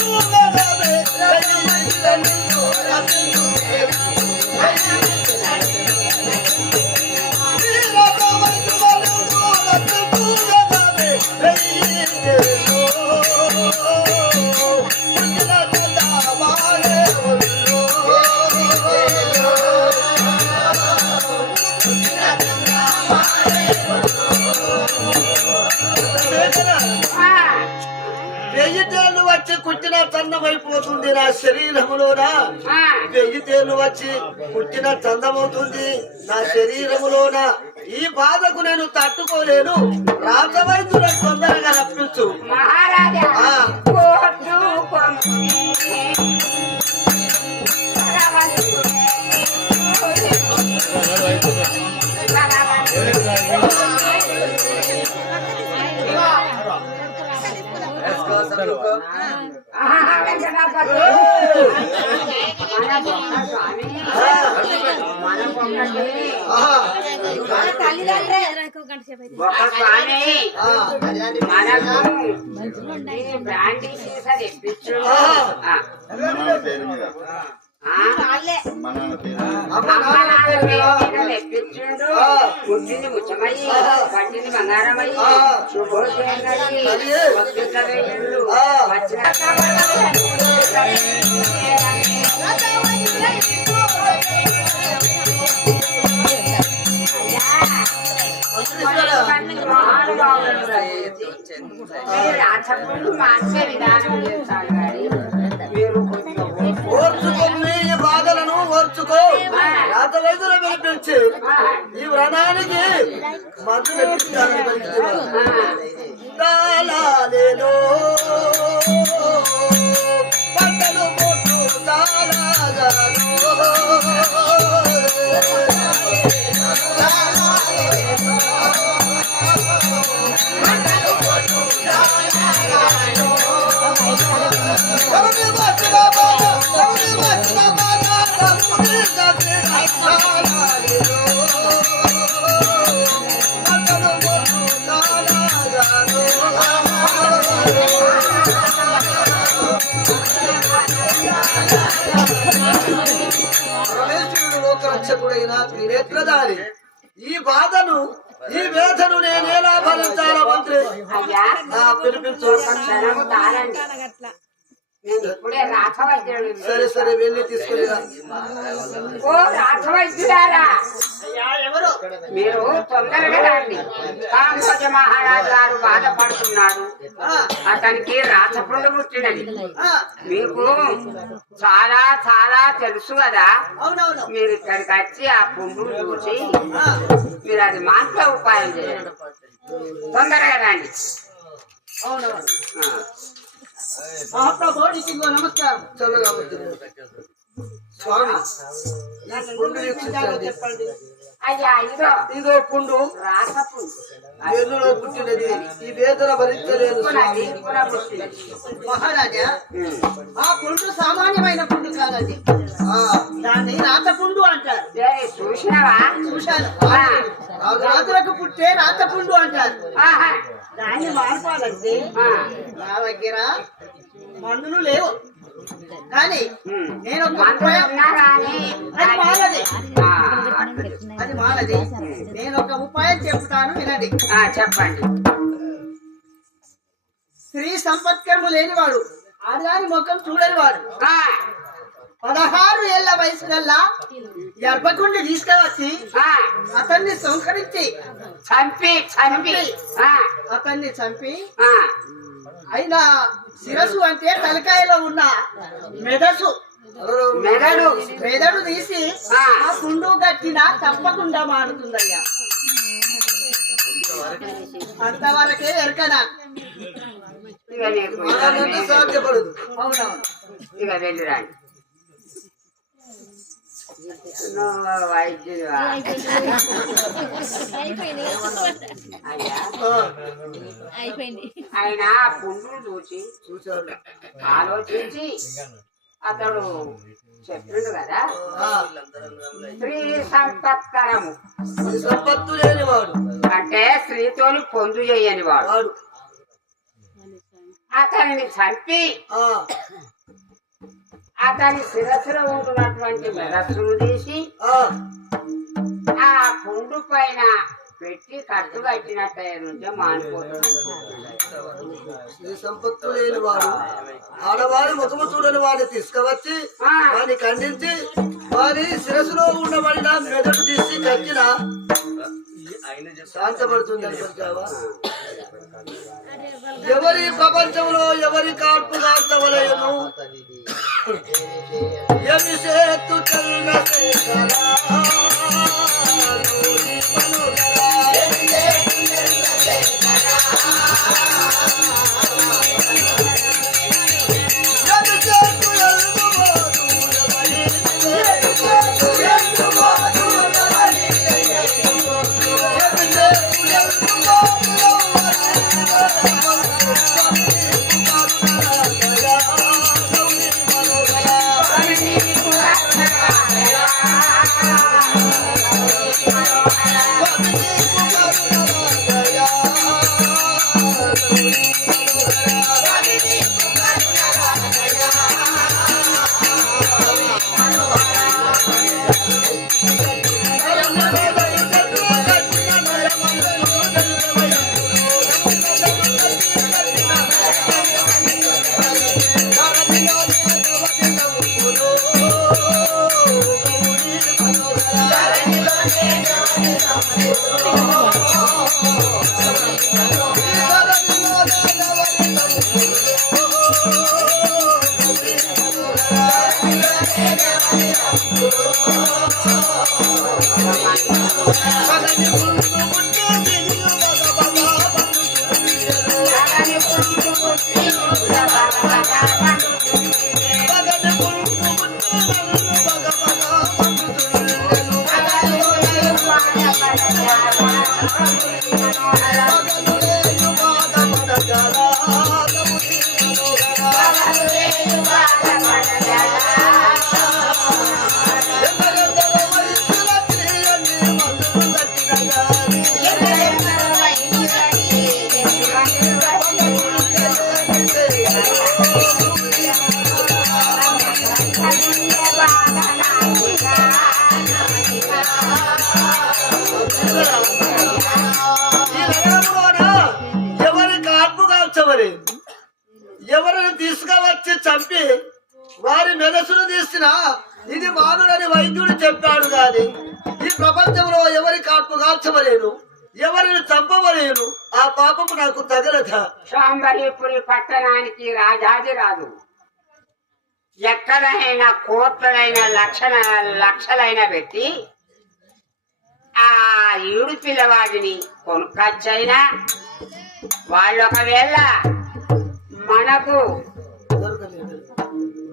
వెయ్యి చందమైపోతుంది నా శరీరములోన వెయ్యి తేళ్ళు వచ్చి కుట్టిన చందమవుతుంది నా శరీరములోన? ఈ బాధకు నేను తట్టుకోలేను. రాజవైద్యులను తొందరగా రప్పించు. మహారాజా పుట్టింది ముచ్చమయ్యి. పట్టింది బంగారమయ్యి. ఆ. వచ్చిన రాచప్పుడు మార్చే విధానం చేస్తాను కానీ మీరు కొంచెం ఓర్చుకో నీ ఈ బాధలను ఓర్చుకో రాజవైద్యులు పిలిపించి ఈ వ్రణానికి మందు పెట్టిస్తానని పలికితే জানো। లోకరక్షకుడైన త్రినేత్రధారి ఈ బాధను ఈ వేదను నేనేలా భరించాలా మంత్రి? పిలిపించు సరే సరే వెళ్ళి మీరు తొందరగా రండి. కాంభోజ మహారాజు గారు బాధపడుతున్నాడు అతనికి రాచపుండు పుట్టినది మీకు చాలా చాలా తెలుసు కదా. మీరు ఇక్కడికి వచ్చి ఆ పుండు చూసి మీరు అది మాత్ర ఉపాయం చేయండి. తొందరగా రండి. అవునవును. మహాప్రభు నీకు నమస్కారం. చల్లగా స్వామి. ఇదో పుండు పుట్టినది. ఈ వేదన భరించలేదు మహారాజా. ఆ పుండు సామాన్యమైన పుండు కాదండి. ఆ, దాన్ని రాత పుండు అంటారు. ఏయ్, చూసినావా? చూశాను. ఆ. రాజులకు పుట్టే రాత పుండు అంటారు. ఆహా. దాన్ని. నా దగ్గర మందులు లేవు. కానీ. నేను కానీ అది మానది నేను ఒక ఉపాయం చెప్తాను వినండి. ఆ, చెప్పండి. స్త్రీ సంపత్కరము లేనివాడు ఆడదాని ముఖం చూడనివాడు. ఆ, పదహారు ఏళ్ళ వయసు గల్లా గర్భకుండి తీసుకువచ్చి అతన్ని సంహరించి చంపి చంపి. అతన్ని చంపి. అయినా శిరస్సు అంటే తలకాయలో ఉన్న మెదసు. మెదడు. మెదడు తీసి ఆ. పుండు గట్టిన తప్పకుండా మానుతుందయ్యా. అంతవరకే ఎరకనా? ఇక నీకు అయిపోయింది ఆయన ఆ పుండును చూసి చూశాను ఆలోచించి అతడు చెప్పిండు కదా స్త్రీ సంపత్కరము సంపత్తు లేనివాడు అంటే స్త్రీతోని పొందు చేయని వాడు అతనిని చంపి ఆ, అతని శిరస్సులో ఉంటున్నటువంటి మెరస్సును తీసి ఆ, పుండు పైన పెట్టి కట్టు కట్టినట్టు మానిపోతుంది శ్రీ సంపత్తు లేని వాడు ఆడవారి ముఖము చూడని వాడిని తీసుకువచ్చి. వాడిని ఖండించి వారి శిరస్సులో ఉండబడిన మెదడు తీసి కట్టిన శాంతపడుతుంది ఎవరి ప్రపంచంలో ఎవరి కాల్పు కాల్చవలేను ఎమి సేతు చల్ల శేఖరా, 中国。ఈ ఆ పాపము నాకు తగలట సాంబరీపురి పట్టణానికి రాజాది రాదు. ఎక్కడైనా కోట్లైన లక్షల లక్షలైన పెట్టి ఆ ఈడు పిల్లవాడిని కొనుక్కొచ్చైనా వాళ్ళు ఒకవేళ మనకు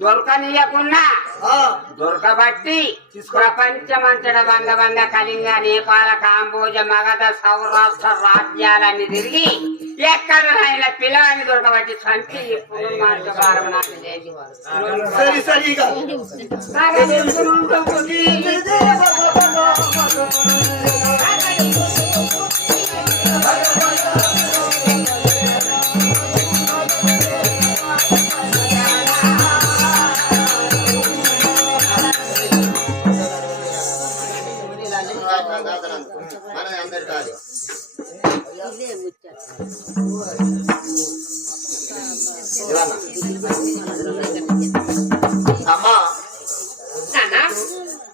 దొరకనీయకున్నా దొరకబట్టి. ప్రపంచమంతట వంద వంద కళింగ నేపాల కాంబోజ మగధ సౌరాష్ట్ర రాజ్యాలన్నీ తిరిగి ఎక్కడైనా పిల్లవాడిని దొరకబట్టి చేసి సరి సరిగా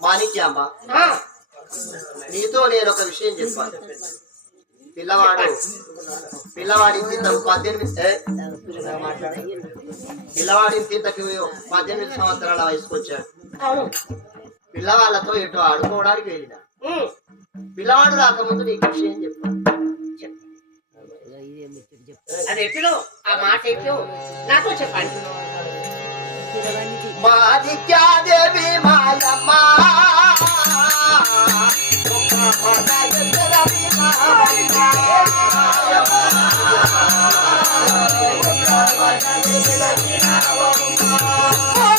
మాణిక్య అమ్మ నీతో నేను ఒక విషయం చెప్పాను పిల్లవాడు పిల్లవాడి ఇంత పద్దెనిమిది? పిల్లవాడి ఇంతకి పద్దెనిమిది సంవత్సరాల వయసుకు వచ్చాడు. పిల్లవాళ్ళతో ఎటు ఆడుకోవడానికి వెళ్ళిన. పిల్లవాడు రాకముందు నీకు విషయం చెప్పాను అది ఎట్లు ఆ మాట ఎట్లు నాతో చెప్పండి. మాణిక్యాదేవి మాయమ్మ.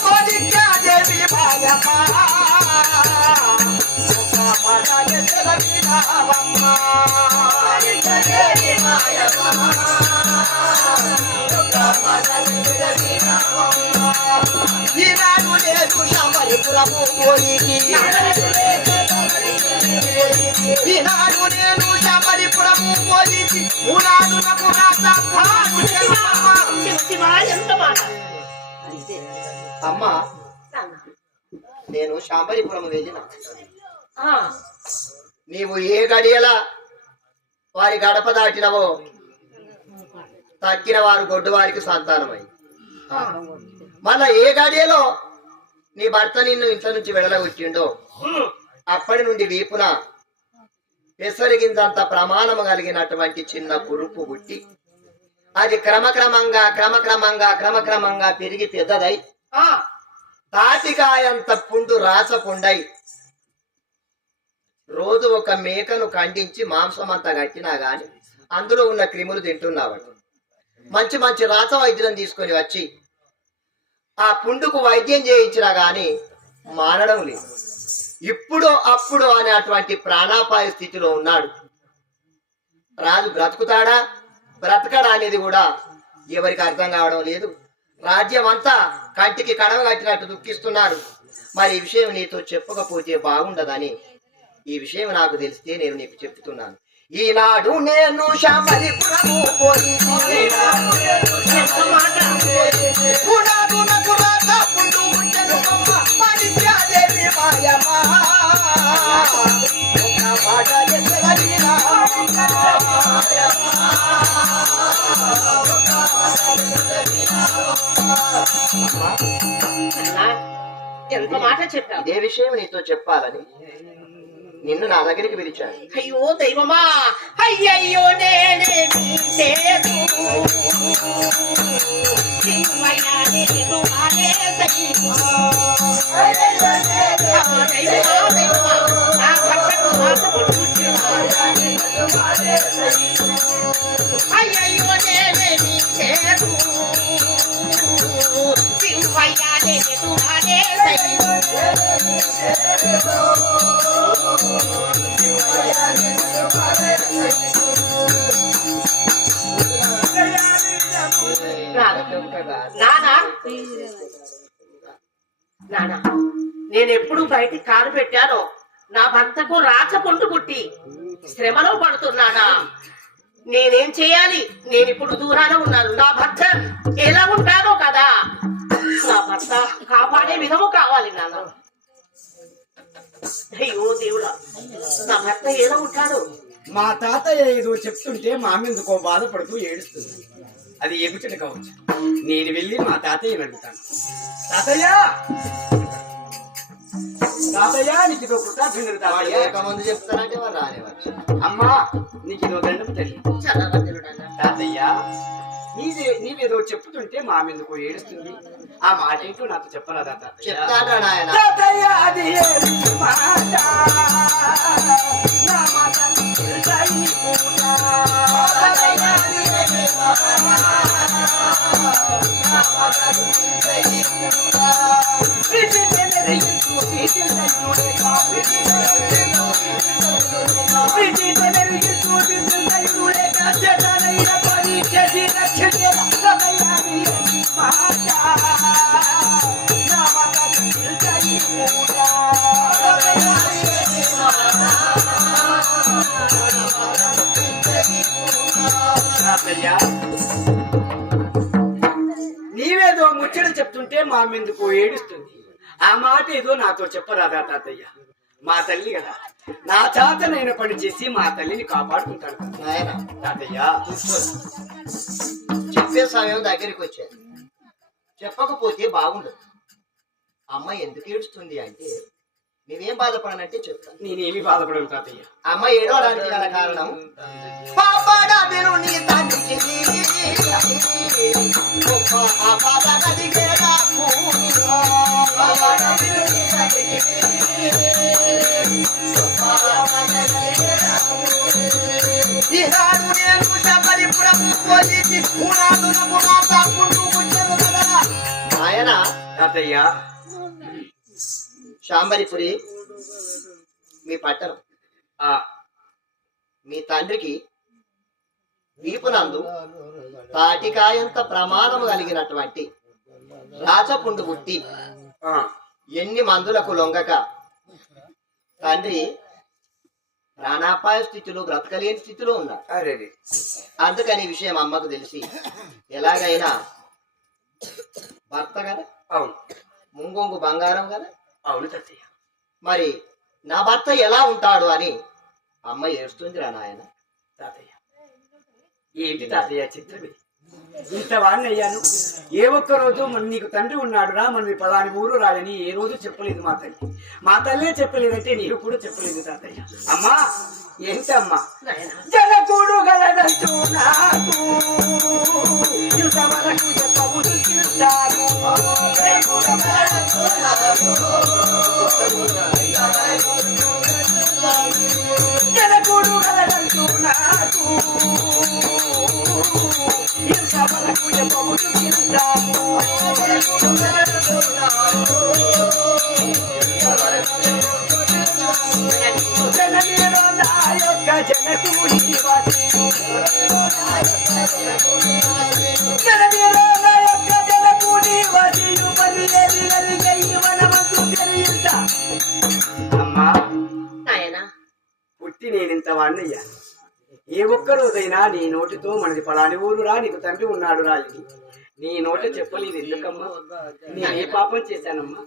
మాణిక్యాదేవి మాయమ్మ. ఈనాడు నేను శబరిపురము పోయికి ఈనాడు నేను శబరిపురము పోయికి మూనాడు నాకు మాట అమ్మా నేను శాంబరిపురం వెళ్ళిన నీవు ఏ గడియల వారి గడప దాటినవో తక్కిన వారు గొడ్డు వారికి సంతానమై. మళ్ళా ఏ గడియలో నీ భర్త నిన్ను ఇంట్లో నుంచి వెళ్ళగొచ్చిండో అప్పటి నుండి వీపున పెసరిగిందంత ప్రమాణము కలిగినటువంటి చిన్న కురుపు పుట్టి అది క్రమక్రమంగా క్రమక్రమంగా క్రమక్రమంగా పెరిగి పెద్దదై తాటికాయంత పుండు రాసపుండై రోజు ఒక మేకను ఖండించి మాంసం అంతా కట్టినా గాని అందులో ఉన్న క్రిములు తింటున్నావట మంచి మంచి రాత వైద్యులను తీసుకొని వచ్చి ఆ పుండుకు వైద్యం చేయించినా గాని మానడం లేదు. ఇప్పుడు అప్పుడు అనేటువంటి ప్రాణాపాయ స్థితిలో ఉన్నాడు. రాజు బ్రతుకుతాడా? బ్రతకడా అనేది కూడా ఎవరికి అర్థం కావడం లేదు. రాజ్యం అంతా కంటికి కడవ కట్టినట్టు దుఃఖిస్తున్నారు మరి ఈ విషయం నీతో చెప్పకపోతే బాగుండదని ఈ విషయం నాకు తెలిస్తే నేను నీకు చెప్తున్నాను. ఈనాడు నేను పోయి ఎంత మాట చెప్పావు? ఇదే విషయం నీతో చెప్పాలని నిన్ను నా దగ్గరికి పిలిచాను అయ్యో దైవమా అయ్యయ్యో నేనే చేదు శివయ్యా నేను వాలే దైవమా. దైవమా, దైవమా, నా భర్తకు మాతము అయ్యయ్యో నేనే చేదు శివయ్యా నేను వాలే దైవమా. నానా? నానా నేను ఎప్పుడు బయటికి కాలు పెట్టానో. నా భర్తకు రాచపొంటు పుట్టి శ్రమలో పడుతున్నానా? నేనేం చేయాలి? నేను ఇప్పుడు దూరాన ఉన్నాను. నా భర్త ఎలా ఉంటానో కదా? నా భర్త కాపాడే విధము కావాలి నాన్న అయ్యో దేవుడా. నా భర్త ఎలా ఉంటాడు. మా తాతయ్య ఏదో చెప్తుంటే మా ఎందుకో బాధపడుతూ ఏడుస్తుంది. అది ఏమిటని కావచ్చు. నేను వెళ్ళి మా తాతయ్యని అడుగుతాను. తాతయ్య! తాతయ్య నీకు ఇదో కృతజ్ఞతలు తాతయ్య. చెప్తానంటే వారు రానివ్వచ్చు అమ్మా నీకు ఇదో దండం తల్లి. చదవద్దులుడా తాతయ్య నీదే నీవేదో చెప్తుంటే మా అమ్మ ఎందుకో ఏడుస్తుంది. ఆ మాట ఏంటో నాతో చెప్పరాదా చెప్తాడా చేసి మాట నా మాట నీవేదో ముచ్చట చెప్తుంటే మా మీందుకు ఏడుస్తుంది. ఆ మాట ఏదో నాతో చెప్పరాదా తాతయ్య? మా తల్లి కదా. నా చేతనైన పని చేసి మా తల్లిని కాపాడుకుంటాడు. నాయన. తాతయ్య. చెప్పే సమయం దగ్గరికి వచ్చాను చెప్పకపోతే బాగుండదు. అమ్మ ఎందుకు ఏడుస్తుంది అంటే నువ్వేం బాధపడనంటే చెప్తాను నేనేమి బాధపడను తాతయ్య అమ్మ ఏడవడానికి గల కారణం. ఈనాడు నేను పోయి నా. ఆయన తాతయ్య శాంబరిపురి మీ పట్టణం. ఆ మీ తండ్రికి వీపునందు తాటికాయంత ప్రమాదం కలిగినటువంటి రాచపుండు పుట్టి ఆ, ఎన్ని మందులకు లొంగక? తండ్రి ప్రాణాపాయ స్థితిలో బ్రతకలేని స్థితిలో ఉన్నాడు అరే అందుకని ఈ విషయం అమ్మకు తెలిసి ఎలాగైనా భర్త కదా? అవును. ముంగొంగు బంగారం కదా? అవును తాతయ్య మరి నా భర్త ఎలా ఉంటాడు అని అమ్మ ఏడుస్తుంది రా నాయన. తాతయ్య. ఏంటి తాతయ్య చిత్రం ఇది? ఇంత వాడిని అయ్యాను ఏ ఒక్క రోజు మన నీకు తండ్రి ఉన్నాడు రా మన పలాని ఊరు రాదని ఏ రోజు చెప్పలేదు మా తల్లి. మా తల్లే చెప్పలేదంటే నీకు కూడా చెప్పలేదు తాతయ్య. అమ్మా ఏంటమ్మా? జనకుడు గలదంటూ నాకు ఇంతవరకు చూస్తాను. జనకుడు గలదంటూ నాకు ఇంతవరకు చెప్పవు చూస్తాను. జనమేరో నా యొక్క జనకుడి వాసి జనమేరో నా అమ్మా నాయనా. పుట్టి నేనింత వాడినయ్యా ఏ ఒక్క రోజైనా నీ నోటితో మనది పలాని ఊరు రా నీకు తండ్రి ఉన్నాడు రా ఇది నీ నోట చెప్పలేదు ఎందుకమ్మా? నేను ఏ పాపం చేశానమ్మా.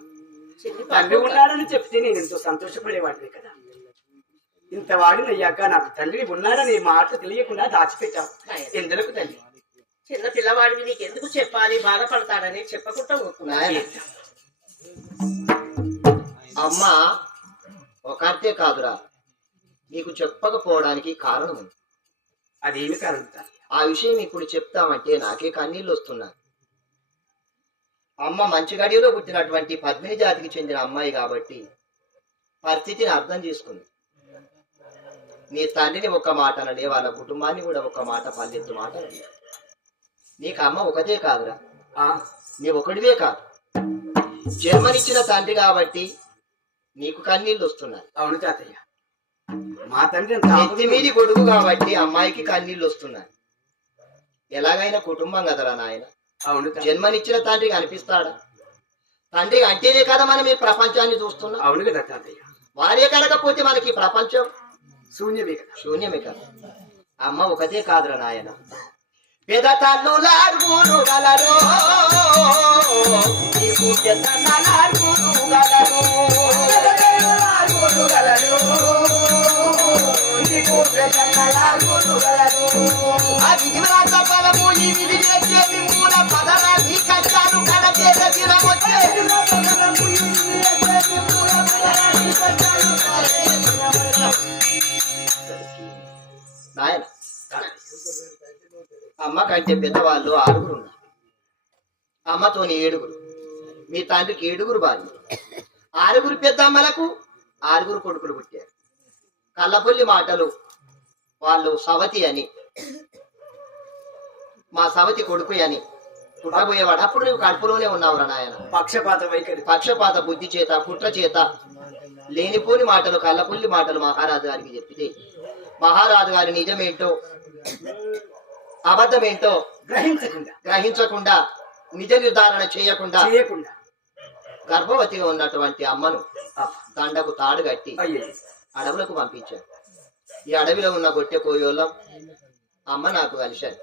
తండ్రి ఉన్నాడని చెప్తే నేను ఎంతో సంతోషపడేవాడిని కదా. ఇంత వాడినయ్యాక నాకు తండ్రి ఉన్నాడని మాట తెలియకుండా దాచిపెట్టావు. ఎందులకు తల్లి చిన్న పిల్లవాడివి నీకు ఎందుకు చెప్పాలి? బాధపడతాడని చెప్పకుండా ఊరుకున్నా. నాయన. అమ్మ ఒకటే కాదురా. నీకు చెప్పకపోవడానికి కారణం ఉంది. అదేమి కారణం ఆ విషయం ఇప్పుడు చెప్తామంటే నాకే కన్నీళ్ళు వస్తున్నాయి. అమ్మ మంచి గడిలో పుట్టినటువంటి పద్మిని జాతికి చెందిన అమ్మాయి కాబట్టి పరిస్థితిని అర్థం చేసుకుంది. నీ తండ్రిని ఒక మాట అనలే వాళ్ళ కుటుంబాన్ని కూడా ఒక మాట పల్లెత్తు మాట అనలే. నీకు అమ్మ ఒకటే కాదురా. ఆ, నీ ఒకటివే కాదు. జన్మనిచ్చిన తండ్రి కాబట్టి నీకు కన్నీళ్ళు వస్తున్నాయి. అవును తాతయ్య. మా తండ్రి మీది కొడుకు కాబట్టి అమ్మాయికి కన్నీళ్ళు వస్తున్నాయి. ఎలాగైనా కుటుంబం కదరా నాయన? అవును. జన్మనిచ్చిన తండ్రి కనిపిస్తాడా? తండ్రి అంటేనే కదా మనం ఈ ప్రపంచాన్ని చూస్తున్నాం. అవును కదా తాతయ్య. వారే కలగపోతే మనకి ప్రపంచం శూన్యమే కదా. శూన్యమే కదా. అమ్మ ఒకటే కాదురా నాయన. పెద తల్లులారుగురు గలరు. నీకు గలరు. గలరు. నీకు ఫలము ఈ విధి మూల కష్టాలు దినమొచ్చే. అమ్మ కంటే పెద్దవాళ్ళు ఆరుగురు ఉన్నారు. అమ్మతోని ఏడుగురు. మీ తండ్రికి ఏడుగురు భార్య ఆరుగురు పెద్ద అమ్మలకు ఆరుగురు కొడుకులు పుట్టారు. కళ్ళపొల్లి మాటలు వాళ్ళు సవతి అని మా సవతి కొడుకు అని పుట్టబోయేవాడు. అప్పుడు నువ్వు కడుపులోనే ఉన్నావురా నాయన. పక్షపాత వైఖరి. పక్షపాత బుద్ధి చేత కుట్ర చేత లేనిపోని మాటలు కళ్ళపుల్లి మాటలు మహారాజు గారికి చెప్పితే మహారాజు గారి నిజమేంటో అబద్ధమేంటో గ్రహించకుండా. గ్రహించకుండా నిజ నిర్ధారణ చేయకుండా. చేయకుండా. గర్భవతిగా ఉన్నటువంటి అమ్మను దండకు తాడు కట్టి అడవులకు పంపించాడు. ఈ అడవిలో ఉన్న గొట్టె కోయోళ్ళం అమ్మ నాకు కలిశారు.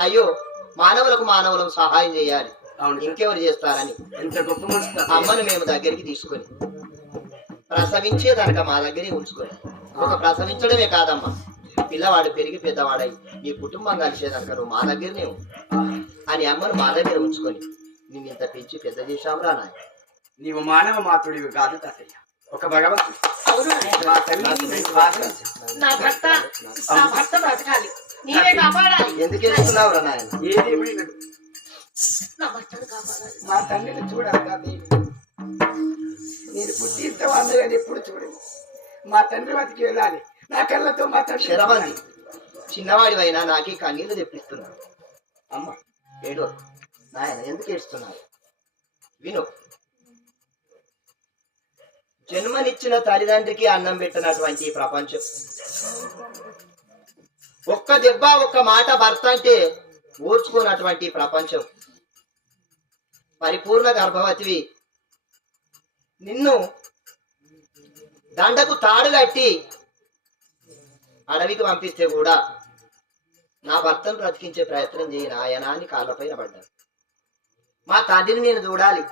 అయ్యో మానవులకు మానవులకు సహాయం చేయాలి. ఇంకెవరు చేస్తారని. అమ్మను మేము దగ్గరికి తీసుకొని ప్రసవించేదనక మా దగ్గరే ఉంచుకొని. ఒక ప్రసవించడమే కాదమ్మా. పిల్లవాడు పెరిగి పెద్దవాడై నీ కుటుంబం కలిసేదనక నువ్వు మా దగ్గరనే అని అమ్మను మా దగ్గర ఉంచుకొని నిన్ను ఇంత పెంచి పెద్ద చేశావురా నాయన. నీవు మానవ మాతృడివి కాదు తాతయ్య. ఒక భగవంతుడు. నాయనా. నేను. నా భర్త నా భర్త బ్రతకాలి నీవే కాపాడాలి. ఎందుకు వేస్తున్నావురా నాయన? ఏదేమైనా నా భర్తను కాపాడాలి. మా తల్లిని చూడాలి తాతయ్య. నేను పుట్టి ఇంత వందలని ఎప్పుడు చూడను. మా తండ్రి వతికి వెళ్ళాలి. నా కళ్ళతో మా తండ్రి చిన్నవాడివైనా నాకే కన్నీళ్ళు తెప్పిస్తున్నావు అమ్మ ఏడో. నాయన ఎందుకు ఏడుస్తున్నావు విను. జన్మనిచ్చిన తల్లిదండ్రికి అన్నం పెట్టినటువంటి ప్రపంచం. ఒక్క దెబ్బ ఒక్క మాట భర్త అంటే ఓర్చుకున్నటువంటి ప్రపంచం. పరిపూర్ణ గర్భవతివి. నిన్ను దండకు తాడు కట్టి అడవికి పంపిస్తే కూడా నా భర్తను బ్రతికించే ప్రయత్నం చేయను ఆయన అని కాళ్ళపైన పడ్డాను. మా తండ్రిని నేను చూడాలి.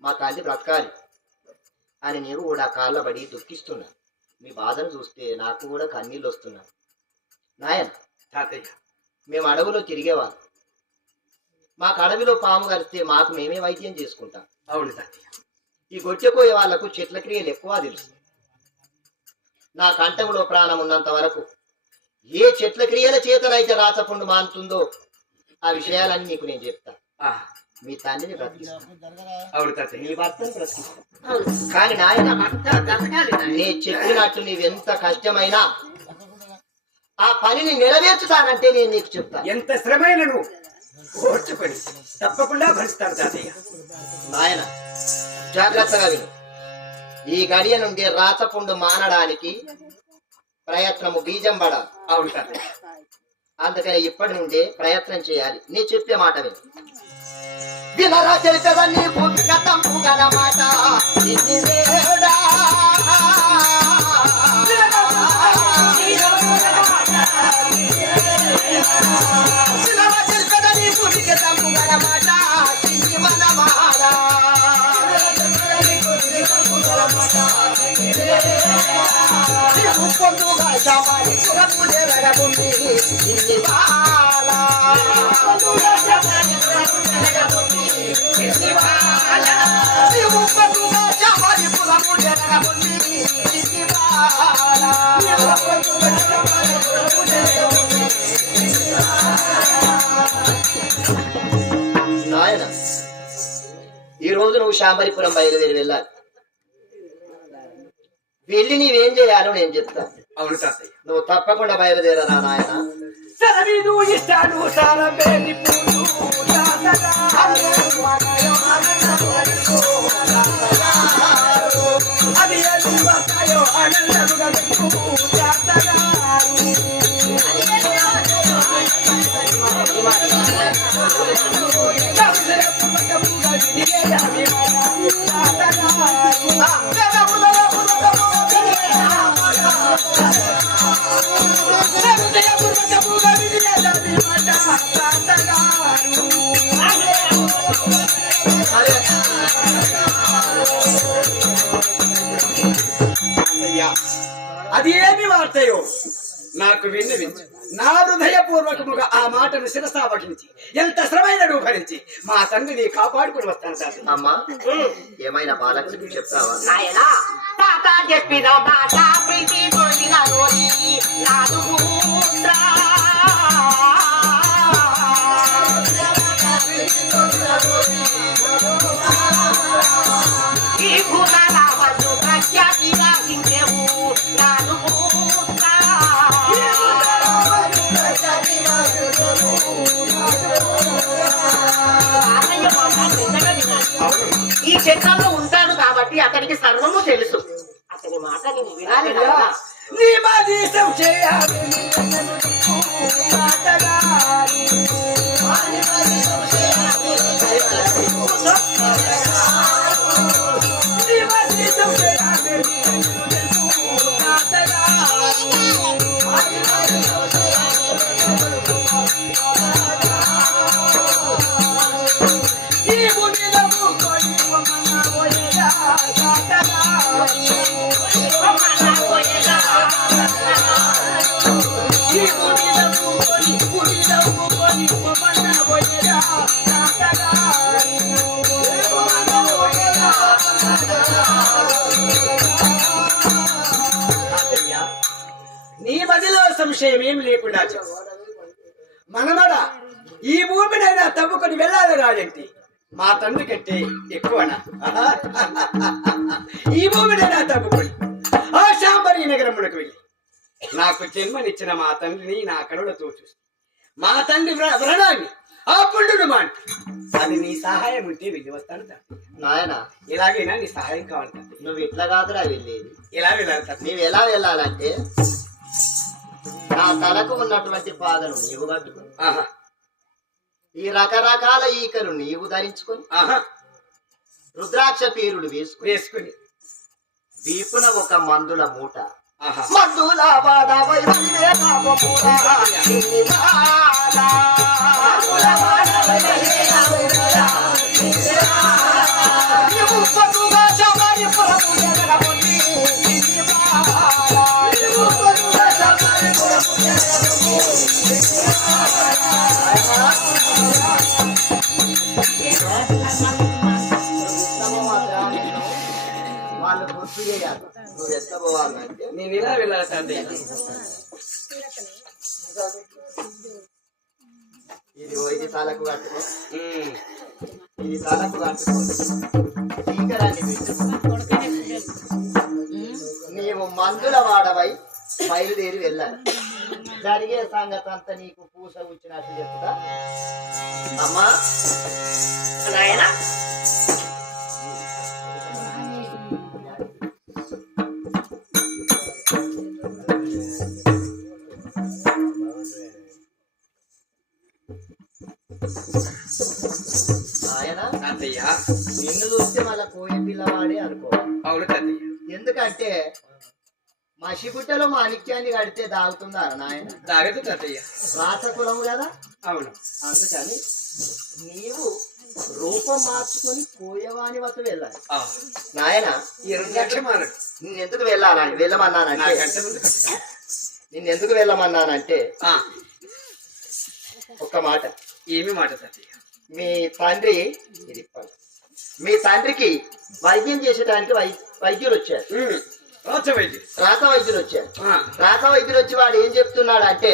మా తండ్రి బ్రతకాలి అని నేను కూడా కాళ్ళ పడి దుఃఖిస్తున్నా మీ బాధను చూస్తే నాకు కూడా కన్నీళ్ళు వస్తున్నా నాయన తాతయ్య. మేము అడవిలో తిరిగేవాళ్ళం. మాకు అడవిలో పాము కలిస్తే మాకు మేమే వైద్యం చేసుకుంటాం. అవును తాతయ్య. ఈ గొట్టెపోయే వాళ్ళకు చెట్ల క్రియలు ఎక్కువ తెలుసు. నా కంఠంలో ప్రాణం ఉన్నంత వరకు ఏ చెట్ల క్రియల చేతనైతే రాచపుండు మానుతుందో ఆ విషయాలన్నీ నీకు నేను చెప్తా. ఆ, మీ తండ్రిని బ్రతికిస్తా. అవును తాతయ్య. నీ భర్తను బ్రతికిస్తా. అవును. కానీ నాయన. నీ చెప్పినట్టు నీవెంత కష్టమైనా ఆ పనిని నెరవేర్చుతానంటే నేను నీకు చెప్తాను ఎంత శ్రమైన నువ్వు? తప్పకుండా భరిస్తాను తాతయ్య. నాయన జాగ్రత్తగా విను. ఈ గడియ నుండి రాచపుండు మానడానికి ప్రయత్నము బీజం పడ అవుతారు అందుకని ఇప్పటి నుండే ప్రయత్నం చేయాలి. నీ చెప్పే మాట విను. వినరా తెలిపేదన్నీ భూమిక తంపు మాట. నీవు పొందుగా శమాని పురము జరగబుంది ఇన్ని బాల. నీవు పొందుగా ఇన్ని బాల. నాయన ఈ రోజు నువ్వు శాంబరిపురం బయలుదేరి వెళ్ళాలి వెళ్ళి నీవేం చేయాలో నేను చెప్తాను అవును తాతయ్య. నువ్వు తప్పకుండా బయలుదేరరా నాయన. సారబేని పూలు అది వస్తాయో అనంతరుగా అది ఏమి వార్తయో? నాకు విన్నవించు నా హృదయపూర్వకముగా ఆ మాటను శిరసావహించి ఎంత శ్రమైనను భరించి మా తండ్రిని కాపాడుకుని వస్తాను తాత అమ్మా ఏమైనా బాలకృష్ణ చెప్తావా? నాయనా తాత చెప్పిన మాట ప్రీతి నాదు. ఈ భూత ప్రఖ్యాతి నాదు క్షేత్రంలో ఉంటాడు కాబట్టి అతనికి సర్వము తెలుసు. అతని మాట నేను వినాలి చేయాలి. సంశయం ఏం లేకుండా. మనమడ ఈ భూమినైనా తవ్వుకొని వెళ్ళాలి రాజంటి. మా తండ్రి కంటే ఎక్కువనా? ఈ భూమినైనా తవ్వుకొని ఆ శాంబరి నగరమునకు వెళ్ళి. నాకు జన్మనిచ్చిన మా తండ్రిని నా కనులతో చూసి. మా తండ్రి వ్ర- వ్రణాన్ని ఆ పుండుడు మాట అది నీ సహాయం ఉంటే వెళ్ళి వస్తాను నాయన ఇలాగైనా నీ సహాయం కావాలి నువ్వు ఇట్లా కాదురా వెళ్ళేది. ఇలా వెళ్ళాలి తండ్రి. నీవు ఎలా వెళ్ళాలంటే నా తలకు ఉన్నటువంటి పాదను నీవు కట్టుకుని ఈ రకరకాల ఈకలు నీవు ధరించుకొని రుద్రాక్ష పీరుడు వేసుకుని వేసుకుని. వీపున ఒక మందుల మూట మందుల వాడవై వాడవై వాళ్ళు గుర్తు చేయాలి నువ్వు ఎట్లా పోవాలంటే నేను ఇలా వెళ్ళాలి ఇది ఇది తలకు కట్టుకో ఇది తలకు కట్టుకో పెట్టుకో నీవు మందుల వాడవై బయలుదేరి వెళ్ళాలి. జరిగే సంగతి అంతా నీకు పూస వచ్చినట్టు చెప్తా. అమ్మా నాయనా. నిన్ను చూస్తే మళ్ళా కోయ పిల్లవాడే అనుకోవాలి ఎందుకంటే మసిగుట్టలో మాణిక్యాన్ని కడితే దాగుతుందా నాయన? తాగదు తాతయ్య. రాసకులం కదా? అవును. అందుకని నీవు రూపం మార్చుకొని కోయవాని వద్ద వెళ్ళాలి. నాయన నిన్ను ఎందుకు వెళ్ళాలని? వెళ్ళమన్నానంటే. నిన్ను ఎందుకు వెళ్ళమన్నానంటే ఒక్క మాట. ఏమి మాట తాతయ్య? మీ తండ్రి ఇది. మీ తండ్రికి వైద్యం చేసేటానికి వై వైద్యులు వచ్చారు. రాత వైద్యులు వచ్చారు రాత వైద్యులు వచ్చి వాడు ఏం చెప్తున్నాడు అంటే